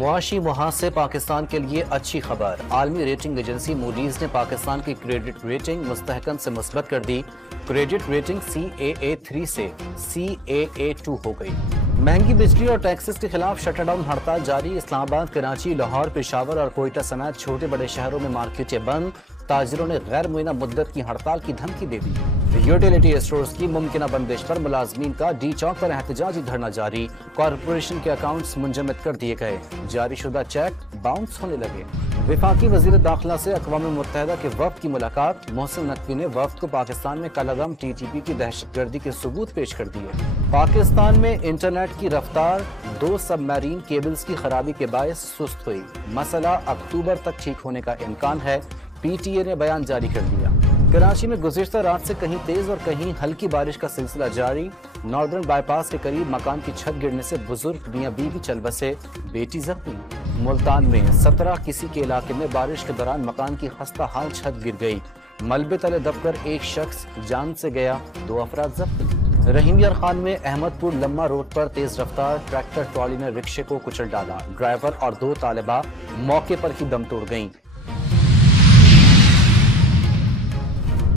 معاشی محاذ سے پاکستان کے لیے اچھی خبر۔ عالمی ریٹنگ ایجنسی موڈیز نے پاکستان کی کریڈٹ ریٹنگ مستحکم سے مثبت کر دی۔ کریڈٹ ریٹنگ CAA3 سے CAA2 ہو گئی۔ مہنگی بجلی اور ٹیکسز کے خلاف شٹر ڈاؤن ہڑتال جاری۔ اسلام آباد، کراچی، لاہور، پشاور اور کوئٹہ سمیت چھوٹے بڑے شہروں میں مارکیٹیں بند۔ تاجروں نے غیر معینہ مدت کی ہڑتال کی دھمکی دے دی۔ یوٹیلیٹی اسٹورز کی ممکنہ بندش پر ملازمین کا ڈی چوک پر احتجاجی دھرنا جاری۔ کارپوریشن کے اکاؤنٹس منجمد کر دیے گئے، جاری شدہ چیک باؤنس ہونے لگے۔ وفاقی وزیر داخلہ سے اقوام متحدہ کے وفد کی ملاقات۔ محسن نقوی نے وفد کو پاکستان میں کالعدم TTP کی دہشت گردی کے ثبوت پیش کر دیے۔ پاکستان میں انٹرنیٹ کی رفتار 2 سب میرین کیبلز کی خرابی کے باعث سست ہوئی۔ مسئلہ اکتوبر تک ٹھیک ہونے کا امکان ہے، PTA نے بیان جاری کر دیا۔ کراچی میں گزشتہ رات سے کہیں تیز اور کہیں ہلکی بارش کا سلسلہ جاری۔ ناردرن بائی پاس کے قریب مکان کی چھت گرنے سے بزرگ میاں بیوی چل بسے، بیٹی زخمی۔ ملتان میں 17 کسی کے علاقے میں بارش کے دوران مکان کی خستہ حال چھت گر گئی، ملبے تلے دب کر ایک شخص جان سے گیا، 2 افراد زخمی۔ رحیم یار خان میں احمد پور لمہ روڈ پر تیز رفتار ٹریکٹر ٹرالی نے رکشے کو کچل ڈالا، ڈرائیور اور 2 طالبہ موقع پر ہی دم توڑ گئیں۔